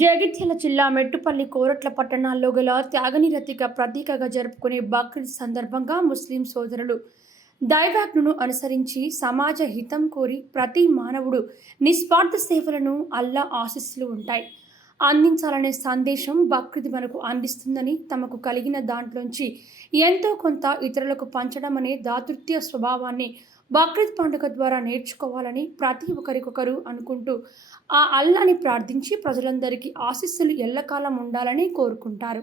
జగిత్యాల జిల్లా మెట్టుపల్లి కోరట్ల పట్టణాల్లో గల త్యాగనిరతిగా ప్రతీకగా జరుపుకునే బక్రీద్ సందర్భంగా ముస్లిం సోదరులు దైవాజ్ఞను అనుసరించి సమాజ హితం కోరి ప్రతి మానవుడు నిస్వార్థ సేవలను అల్లా ఆశీస్సులు ఉంటాయి అందించాలనే సందేశం బక్రీద్ మనకు అందిస్తుందని తమకు కలిగిన దాంట్లోంచి ఎంతో కొంత ఇతరులకు పంచడం అనే దాతృత్వ స్వభావాన్ని బక్రీద్ పండుగ ద్వారా నేర్చుకోవాలని ప్రతి ఒక్కరికొకరు అనుకుంటూ ఆ అల్లాని ప్రార్థించి ప్రజలందరికీ ఆశీస్సులు ఎల్లకాలం ఉండాలని కోరుకుంటారు.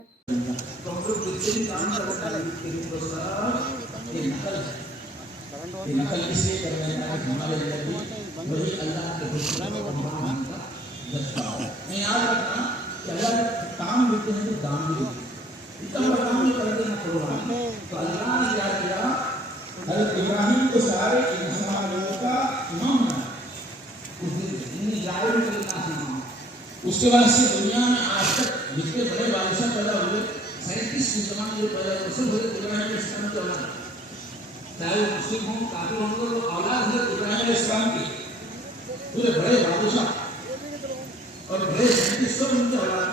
हज़रत इब्राहिम को सारे इंसानों का इमाम बना, उसके बाद से दुनिया में आज तक जितने बड़े बादशाह पैदा हुए 37 मुसलमान जो पैदा हुए सब हज़रत इब्राहिम अलैहिस्सलाम के औलाद, चाहे वो मुस्लिम हों काफिर हों तो औलाद हज़रत इब्राहिम अलैहिस्सलाम की, पूरे बड़े बादशाह और बड़े साइंटिस्ट सब उनके औलाद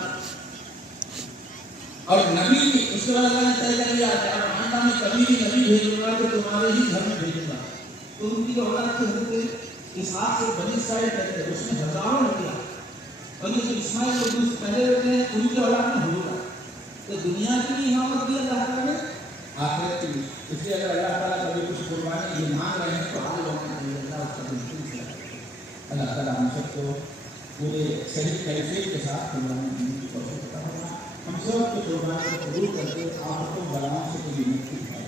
और नबी उसके बाद अल्लाह ने तय कर लिया कि अब आइंदा में कभी भी नबी भेजूंगा तो तुम्हारे ही घर में भेजूंगा, तो उनकी औलाद के हज़रत इसहाक से बनी इस्राइल कहते हैं, उसमें हजारों नबियाँ बनी इस्माइल को दूसरे पहले रहते हैं उनकी औलाद में हुआ, तो दुनिया की भी इमामत दी अल्लाह ताला ने आखिरत की, इसलिए अगर अल्लाह ताला कभी कुछ कुर्बानी ये मांग रहे हैं तो आज लोगों के लिए अल्लाह उसका बिल्कुल किया, अल्लाह ताला हम सबको पूरे सही कैफियत के साथ कुर्बानी देने की कोशिश करता है, हम सब को कुर्बानी को कबूल करके आपको बलाओं से कोई मुक्ति पाए।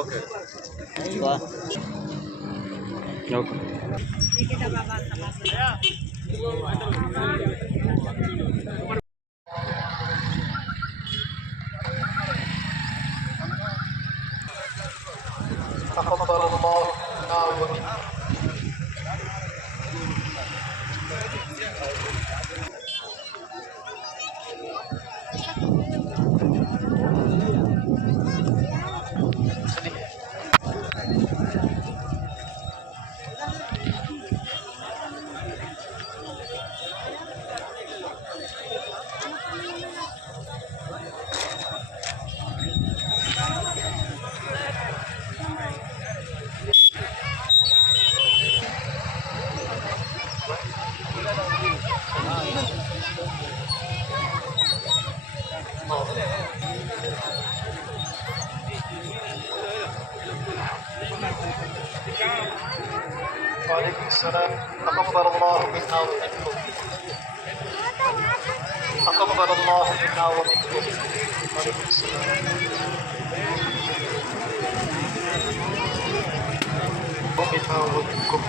Okay okay. تقبل الله منا ومنكم. وعليكم السلام. تقبل الله منا ومنكم. تقبل الله منا ومنكم. وعليكم السلام. ومنا ومنكم.